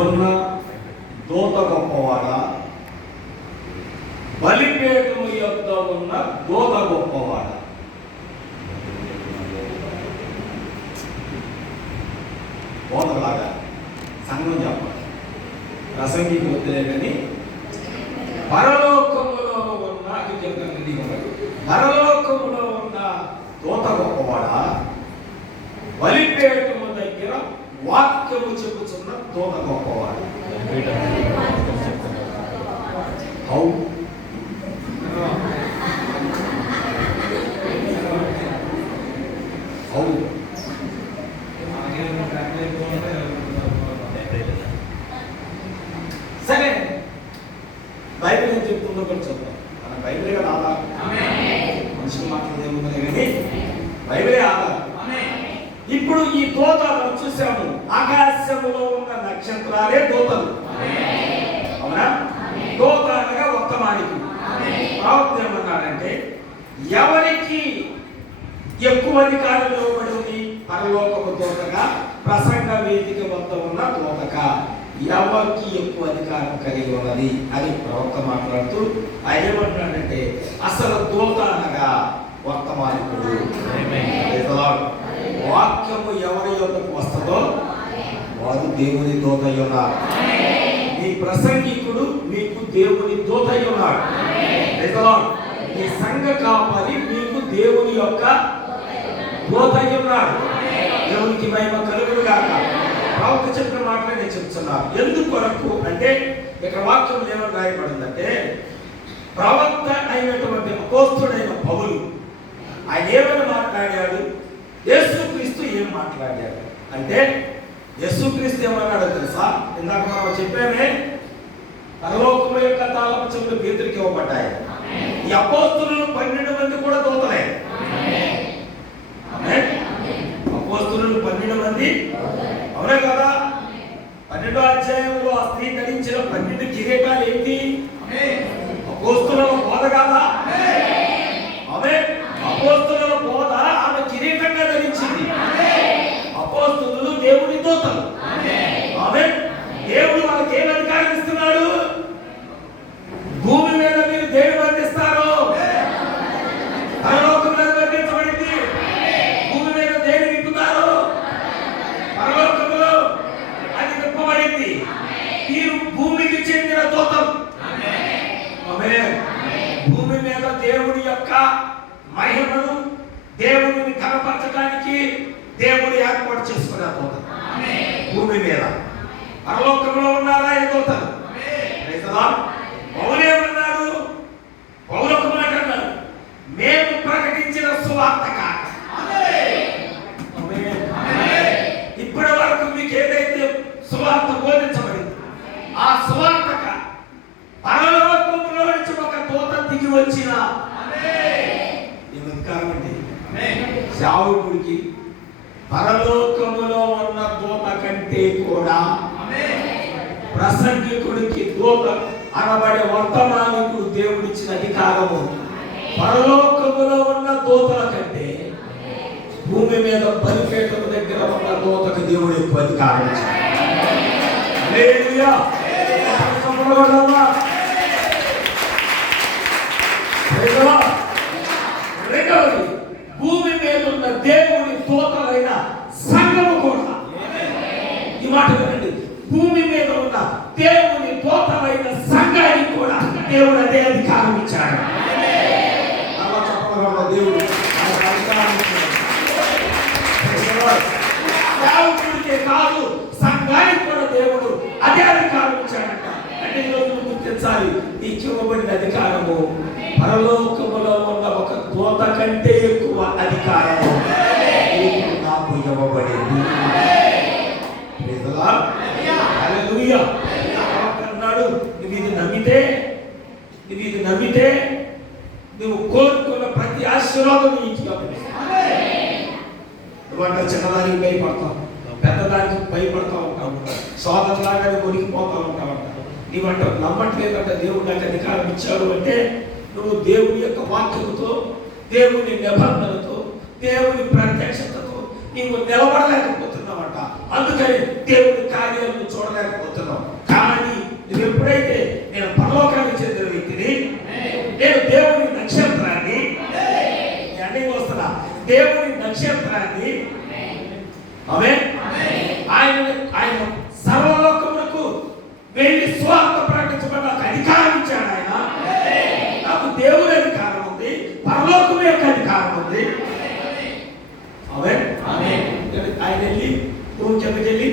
ఉన్న దూత గొప్పవాడా, బలిపీఠము యొద్ద ఉన్న దూత గొప్పవాడా? దూతలాగా సంఘం చెప్పాలి, ప్రసంగికి వద్దే కానీ పరలోకములో ఉన్న పరలోకములో ఉన్న దూత గొప్పవాడా, బలిపీఠము దగ్గర వాక్యము చెప్పుచున్న దూత గొప్పవాడు? సరే, బైబిల్ ఏం చెప్తుందో కూడా చూద్దాం. మన బైబిలే కదా ఆధారం. మనుషులు మాట్లాడేముంది కానీ బైబిలే ఆధారం. ఇప్పుడు ఈ దూత మనం చూసాము, ఆకాశంలో ఉన్న నక్షత్రాలే దూతలు. అవునా? దూత అనగా వర్తమానికి. ప్రవక్త ఏమన్నాడంటే, ఎవరికి ఎక్కువ అధికారం ఇవ్వబడి ఉంది? పరలోకపు దూతగా, ప్రసంగ వేదిక వద్ద ఉన్న దూతగా ఎవరికి ఎక్కువ అధికారం కలిగి ఉన్నది అని ప్రవక్త మాట్లాడుతూ ఆయన ఏమంటున్నాడంటే, అసలు దూత అనగా వర్తమానికుడు. వాక్యము ఎవరి యొద్దకు వస్తుందో వారు దేవుని దూత అయి ఉన్నారు. మీ ప్రసంగికుడు మీకు దేవుని దూత అయి ఉన్నాడు. మీ సంఘ కాపరి మీకు దేవుని యొక్క దూత అయి ఉన్నాడు. దేవునికి మహిమ కలుగును గాక. ప్రవక్త చెప్పిన మాటలే నేను చెప్తున్నాను. ఎందుకొరకు అంటే ఇక్కడ వాక్యం ఏమని రాయబడిందంటే, ప్రవక్త అయినటువంటి అపోస్తుడైన పౌలు ఆయన ఏమని మాట్లాడాడు, యేసుక్రీస్తు ఏం మాట్లాడాడు అంటే, యేసుక్రీస్తు ఏమన్నాడో తెలుసా? ఇందాక మనం చెప్పామే, పరలోకము యొక్క తాళపు చెవులు పేతురికి ఇవ్వబడ్డాయి. ఈ అపోస్తులు 12 మంది కూడా దూతలే. అపోస్తులు 12 మంది, అవునే కదా? 12వ అధ్యాయంలో ఆ స్త్రీ ధరించిన 12 కిరీటాలు ఏంటి? అపోస్తుల బోధ కాదా? ఆమె అపోస్తుల బోధ ఆమె కిరీటంగా ధరించింది. అపోస్తులు దేవుని దూతలు. ఆమె దేవుడు వాళ్ళకి ఏం అధికారం ఇస్తున్నాడు? భూమి మీద మీరు దేని బంధిస్తారు, పరలోకం మీద బంధించబడింది. భూమి మీద దేని విప్పుతారు, పరలోకంలో అది విప్పబడింది. మీరు భూమికి చెందిన దూతం. ఆమె భూమి మీద దేవుడి యొక్క మహిమను, దేవుడిని కనపరచడానికి దేవుడు ఏర్పాటు చేసుకున్న దూత భూమి మీద. పరలోకంలో ఉన్నారా ఈ దూతలు? పౌలు ఏమన్నాడు? పౌలు ఒక మాట అన్నాడు, మేము ప్రకటించిన సువార్త కాక. ఇప్పటి వరకు మీకు ఏదైతే సువార్త బోధించబడింది, ఆ సువార్తక పరలోకంలో నుంచి ఒక దూత దిగి వచ్చిన సేవకుడికి పరలోకములో ఉన్న దూత కంటే కూడా ప్రసంగికుడికి దూత అనబడే వర్తమానికుడు దేవుడిచ్చిన అధికారము పరలోకములో ఉన్న దూతల కంటే భూమి మీద బలిపీఠము దగ్గర ఉన్న దూతకు దేవుడు ఎక్కువ అధికారం ఇచ్చాడు. హల్లెలూయా. రెండవది, భూమి మీద ఉన్న దేవుని దూతలైన సంఘము కూడా, ఈ మాట వినండి, భూమి మీద ఉన్న దేవుని దూతలైన సంఘానికి కూడా దేవుడు అదే అధికారం ఇచ్చాడు. దేవుడు సేవకుడికే కాదు, సంఘానికి కూడా దేవుడు అదే అధికారం ఇచ్చాడంట. అంటే ఈరోజు గుర్తించాలి, నీకు ఇవ్వబడిన అధికారము పరలోకములో ఉన్న ఒక దూత కంటే ఎక్కువ అధికారము నాకు ఇవ్వబడింది. అన్నాడు, నువ్వు ఇది నమ్మితే నువ్వు కోరుకున్న ప్రతి ఆశీర్వాదం నీ ఇంటికి నువ్వంట చిన్నదానికి భయపడతావు, పెద్దదానికి భయపడతా ఉంటావు, సోదరులాగా కొనికిపోతా ఉంటావంట. నీవంట నమ్మట్లేదంట దేవుడు నాకు అధికారం ఇచ్చాడు అంటే నువ్వు దేవుని యొక్క వాక్యముతో, దేవుని నిబంధనతో, దేవుని ప్రత్యక్షతతో నీవు నిలబడలేకపోతున్నావంట. అందుకని అందుకని దేవుని కార్యాలను చూడలేకపోతున్నాం. కానీ నువ్వు ఎప్పుడైతే నేను పరలోకానికి చెందిన వ్యక్తిని, నేను దేవుని నక్షత్రాన్ని, అన్నీ వస్తున్నా దేవుని నక్షత్రాన్ని, ఆయన సర్వలోకములకు వెళ్ళి స్వార్థ ప్రకటించబడి నాకు అధికారం ఇచ్చాడు. ఆయన నాకు దేవుని అధికారం ఉంది, పరలోకం యొక్క అధికారం ఉంది. ఆయన వెళ్ళి భూమి కిందకి వెళ్ళి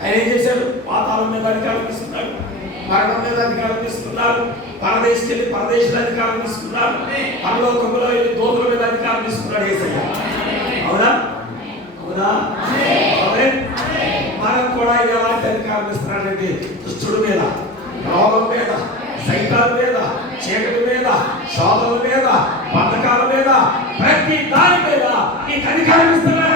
ఆయన ఏం చేశాడు? పాతాళం మీద అధికారం తీసుకున్నాడు, మరణం మీద అధికారం తీసుకున్నాడు, పరదేశికి వెళ్ళి పరదేశంలో అధికారం తీసుకున్నాడు, పరలోకంలో వెళ్ళి దూతల మీద అధికారం తీసుకున్నాడు యేసయ్య. అవునా? అవునా? మనం కూడా ఎలాంటి అధికారం ఇస్తున్నాడంటే దుష్టుడి మీద, రోగం మీద, సైతాన్ మీద, చీకటి మీద, శోధన మీద, బంధకాల మీద, ప్రతి దాని మీద నీకు అధికారం ఇస్తున్నాడు.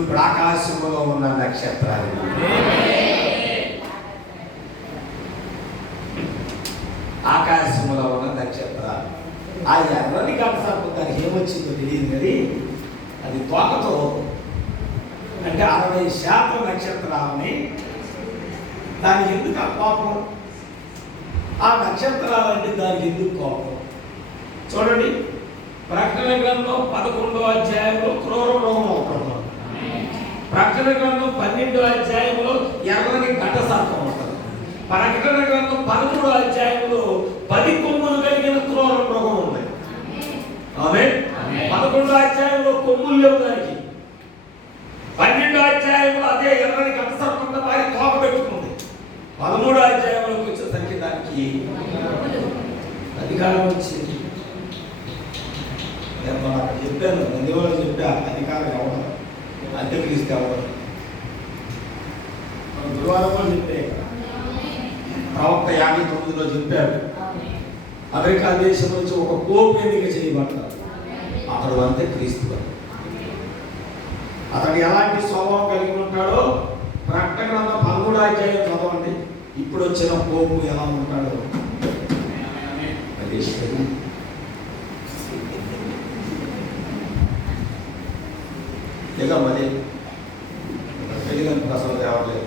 ఇప్పుడు ఆకాశంలో ఉన్న నక్షత్రాలు, ఆకాశంలో ఉన్న నక్షత్రాలు, ఆ ఎర్రని గంటసర్పం దానికి ఏమొచ్చిందో తెలియదు కానీ అది తోకతో అంటే 60% నక్షత్రాలని, దానికి ఎందుకు ఆ కోపం? ఆ నక్షత్రాలంటే దానికి ఎందుకు కోపం? చూడండి, ప్రకటన గ్రంథం 11వ అధ్యాయంలో క్రూర మృగం ఉంటుంది. ప్రకటన గ్రంథం 12వ అధ్యాయంలో ఎర్రని ఘటసర్పం ఉంటుంది. ప్రకటన గ్రంథం 13వ అధ్యాయంలో 10 కొమ్ములు కలిగిన క్రూర మృగం ఉంది. ఆమె 11వ అధ్యాయంలో కొమ్ములు లేవు దానికి. 12వ అధ్యాయంలో అదే ఎర్రని ఘటసర్పం వారి తోక పెట్టుకుంది. 13వ అధ్యాయంలోకి వచ్చేసరికి దానికి అధికారం వచ్చింది. చెప్పాను, నందివాళ్ళు చెప్పా అధికారం ఎవరు? అంత్యక్రీస్తు ఎవరు? గురువారం కూడా చెప్పే ప్రవక్త 59లో చెప్పాడు, అమెరికా దేశం నుంచి ఒక పోప్ ఎన్నిక చేయబడతాడు. అతడు అంత్యక్రీస్తు. అతడు ఎలాంటి స్వభావం కలిగి ఉంటాడో ప్రకటన గ్రంథం 13వ అధ్యాయం చదవండి. ఇప్పుడు వచ్చిన పోపు ఎలా ఉంటాడో ఇక మరి పెళ్ళిగని ప్రసవ తేవలేదు.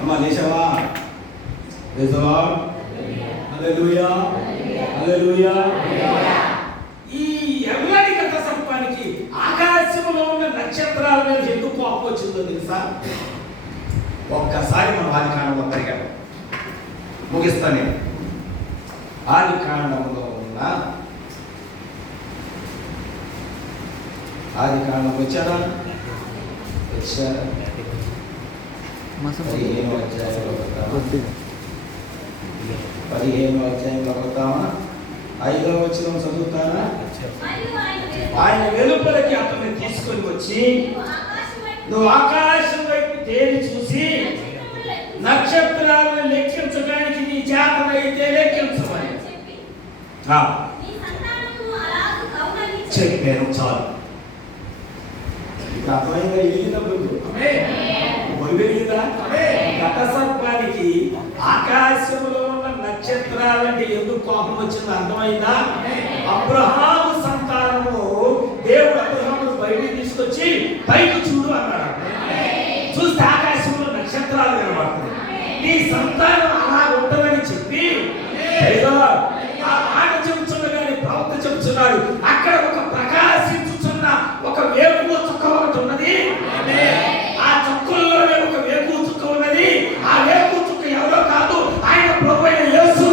అమ్మా లేచావా? హల్లెలూయా, హల్లెలూయా. ఈ ఎర్రని ఘటసర్పానికి ఆకాశంలో ఉన్న నక్షత్రాల మీద ఎందుకు కోపం వచ్చిందో తెలుసా? ఒక్కసారి మనం ఆదికాండంలో పరిగాడు ముగిస్తా. నేను ఆదికాండంలో ఉన్న ఆదికాండం వచ్చారా? 15వ అధ్యాయంలో వస్తామా? 5వ వచనం చదువుతారా? ఆయన వెలుపలకి అతన్ని తీసుకొని వచ్చి, నువ్వు ఆకాశం వైపు తేరి చూసి నక్షత్రాలను లెక్కించడానికి నీ చేతనైతే లెక్కించమని చెప్పాను. చాలు. ఇప్పుడు అర్థమైందా? వెలిగినప్పుడు వెలిగిందా? ఘటసర్పానికి ఆకాశంలో ఉన్న నక్షత్రాలంటే ఎందుకు కోపం వచ్చిందో అర్థమైందా? అబ్రహాము సంతానము దేవుడు అబ్రహామును బయటికి తీసుకొచ్చి పైకి చూడు అన్నాడు. చూస్తే ఆకాశంలో నక్షత్రాలు కనబడుతుంది. నీ సంతానం అలా ఉంటుందని చెప్పి ఆ మాట చెబుతుండగానే ప్రవక్త చెబుతున్నాడు, అక్కడ ఒక ప్రకాశించుతున్న ఒక వేకువ చుక్క ఒకటి ఉన్నది. ఆ చుక్కల్లోనే ఒక వేకువ చుక్క ఉన్నది. ఆ వేకువ చుక్క ఎవరో కాదు, ఆయన ప్రభువైన యేసు.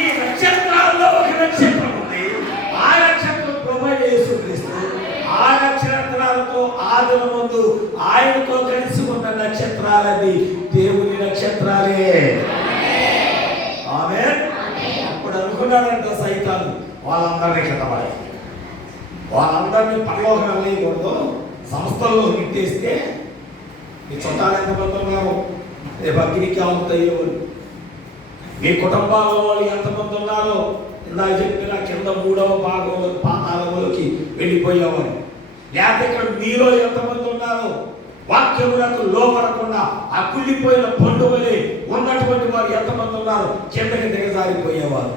ఈ నక్షత్రాల్లో ఒక నక్షత్రం ఉంది. ఆ నక్షత్రం ప్రభువైన యేసుక్రీస్తు. ఆ నక్షత్రాలతో ఆదిన ముందు ఆయనతో కలిసి ఉన్న నక్షత్రాలని దేవుని నక్షత్రాలే. ఆమేన్. అప్పుడు అనుకున్నాడంట సైతాను, వాళ్ళందరినీ కిందపడే, వాళ్ళందరినీ పరలోకం వెళ్ళకూడదు, సంస్థల్లో నిట్టేస్తే ఈ చుట్టాలు ఎంతమంది ఉన్నారు రేపు అగ్నికి అవుతాయో మీ కుటుంబాల్లో వాళ్ళు ఎంతమంది ఉన్నారో ఇందాక చెప్పిన కింద 3వ భాగంలో పాతాళంలోకి వెళ్ళిపోయేవారు. లేకపోతే ఇక్కడ మీలో ఎంతమంది ఉన్నారో వాక్యములకు లోపడకుండా ఆ కుళ్ళిపోయిన పండు వలె ఉన్నటువంటి వారు ఎంతమంది ఉన్నారు, కిందకి దిగజారిపోయేవారు.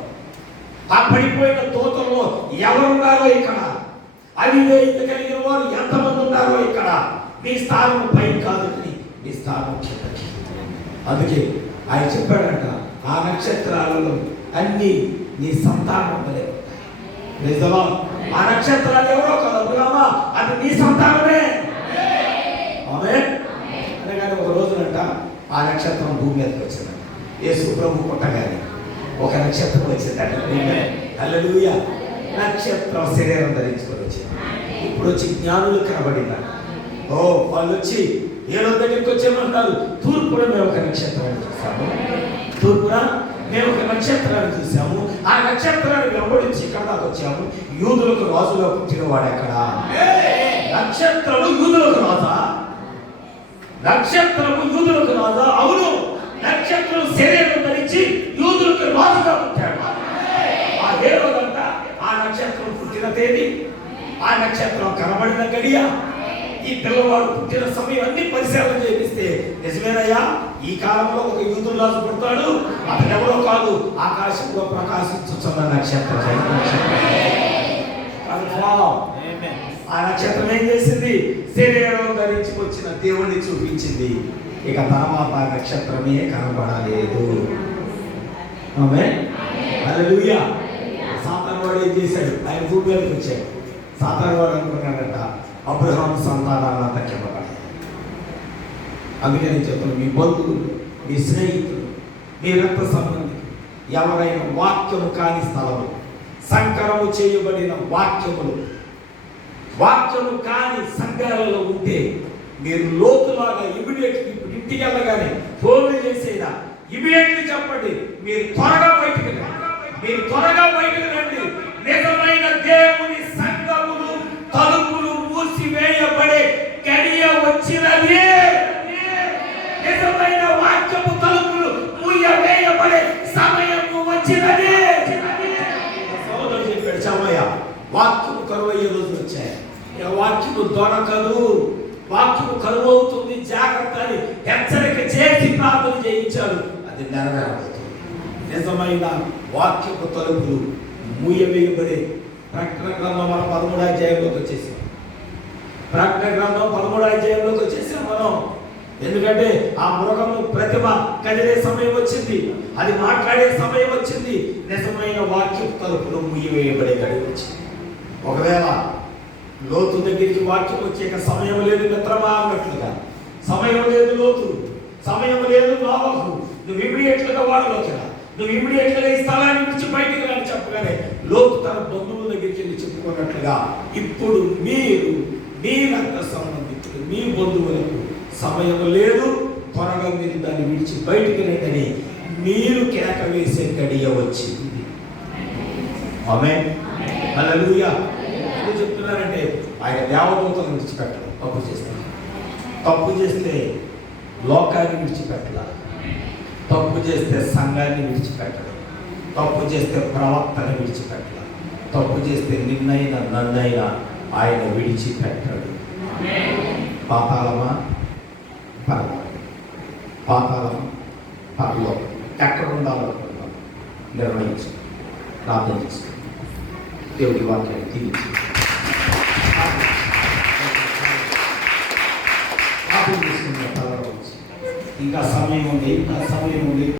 ఆ పడిపోయిన తోటల్లో ఎవరున్నారో ఇక్కడ, అవిధేయత కలిగిన వారు ఎంతమంది ఉన్నారో ఇక్కడ. మీ స్థానం పై కాదు, మీ స్థానం కిందకి. అందుకే ఆయన చెప్పాడంట, ఆ నక్షత్రాలలో అన్ని నీ సంతానం వలె నిజమా. ఆ నక్షత్రాలు ఎవరో కాదు అబ్రహామా, అది నీ సంతానమే. ఆమేన్. అనగానే ఒక రోజునంట ఆ నక్షత్రం భూమి మీదకి వచ్చిందంట. యేసు ప్రభు పుట్టగానే ఒక నక్షత్రం వచ్చిందంట భూమి మీద. హల్లెలూయా. నక్షత్రం శరీరం ధరించుకొని వచ్చింది. ఇప్పుడు వచ్చి జ్ఞానులు కనబడిందంట. ఓ వాళ్ళు వచ్చి ఏడో దగ్గరికి వచ్చేమంటారు, తూర్పున మేము ఒక నక్షత్రాన్ని చూసాము, తూర్పున మేము ఒక నక్షత్రాన్ని చూసాము, ఆ నక్షత్రాన్ని వెంబడించి ఇక్కడ దాకా వచ్చాము. యూదులకు రాజుగా పుట్టిన వాడు ఎక్కడ? నక్షత్రము యూదులకు రాజా? నక్షత్రము యూదులకు రాజా? అవును, నక్షత్రం శరీరం ధరించి యూదులకు రాజుగా పుట్టాడు. ఆ హేరోదంట ఆ నక్షత్రం పుట్టిన తేదీ, ఆ నక్షత్రం కనబడిన గడియ, ఈ పిల్లవాడు పుట్టిన సమయం అన్ని పరిశీలన చేపిస్తే నిజమేనయ్యా, ఈ కాలంలో ఒక యూదుల రాజు పుడతాడు, అతను ఎవరో కాదు, ఆకాశంలో ప్రకాశించుతున్న నక్షత్రం. ఆ నక్షత్రం ఏం చేసింది? శరీరం ధరించి వచ్చిన దేవుణ్ణి చూపించింది. ఇక తర్వాత ఆ నక్షత్రమే కనబడలేదు. ఆమేన్. హల్లెలూయా. సాతాను వాడు ఏం చేశాడు? ఆయన భూమి మీదకి వచ్చాడు. సాతాను వాడు అనుకున్నాడంట, అబ్రహాము సంతానాన్ని తగ్గిపడాలి. అందుకే నేను చెప్తున్నాను, మీ బంధువులు, మీ స్నేహితులు, మీ రక్త సంబంధికులు ఎవరైనా వాక్యము కాని స్థలము, సంకరము చేయబడిన వాక్యము కాని సంఘాలలో ఉంటే మీరు లోతులాగా ఇమీడియట్లీ ఇప్పుడు ఇంటికి వెళ్ళగానే ఫోన్లు చేసేదా ఇమీడియట్లీ చెప్పండి, మీరు త్వరగా బయటకు రండి. నిజమైన దేవుని సంఘములు తలుపులు మూసివేయబడే గడియ వచ్చినది. నిజమైన వాక్యము తలుపులు మూయవేయబడే సమయము వచ్చినది. సోదరుడు చెప్పాడు, చామయ్య వాక్యము కరువయ్యే రోజులు వచ్చాయి, వాక్యము దొరకదు, వాక్యము కరువు అవుతుంది, జాగ్రత్త అని హెచ్చరిక చేసి ప్రార్థన చేయించాడు. అది నెరవేరబోతుంది. నిజమైన వాక్యపు తలుపులు మూయవేయబడే ప్రకటన గ్రంథం మనం 13వ అధ్యాయంలోకి వచ్చేసాం. ప్రకటన గ్రంథం 13వ అధ్యాయంలోకి వచ్చేసాం మనం. ఎందుకంటే ఆ మృగము ప్రతిమ కదిలే సమయం వచ్చింది, అది మాట్లాడే సమయం వచ్చింది. నిజమైన వాక్యపు తలుపులు మూయవేయబడే గడి వచ్చింది. ఒకవేళ లోతు దగ్గరికి వాక్యం వచ్చే సమయం లేదు మిత్రమా అన్నట్లుగా, సమయం లేదు లోతు, సమయం లేదు నోవహు, నువ్వు ఇమ్మీడియట్లుగా వాడలోకి రా, నువ్వు ఇమ్మీడియట్లుగా ఈ స్థలాన్ని విడిచి బయటికి రాని చెప్పగానే లోతు తన బంధువుల దగ్గరికి వెళ్ళి చెప్పుకున్నట్లుగా ఇప్పుడు మీరు మీ రక్త సంబంధికులు, మీ బంధువులకు సమయం లేదు, త్వరగా మీరు దాన్ని విడిచి బయటికి రండి, మీరు కేక వేసే గడియ వచ్చింది. ఆమేన్. హల్లెలూయా. ఎందుకు చెప్తున్నారంటే ఆయన దేవదూతలను విడిచిపెట్టడం. తప్పు చేస్తే లోకాన్ని విడిచిపెట్టడం, తప్పు చేస్తే సంఘాన్ని విడిచిపెట్టడం, తప్పు చేస్తే ప్రవక్తని విడిచిపెట్టడం, తప్పు చేస్తే నిన్నైనా నన్నైనా ఆయన విడిచిపెట్టాడు. పాతాళమా పరలోకం, పాతాళమా పరలోకం, ఎక్కడ ఉండాలనుకున్నాం నిర్ణయించు, ప్రార్థన చేసుకో. దేవుడి వాక్యాన్ని తీర్చి ఇంకా సమయం ఉంది.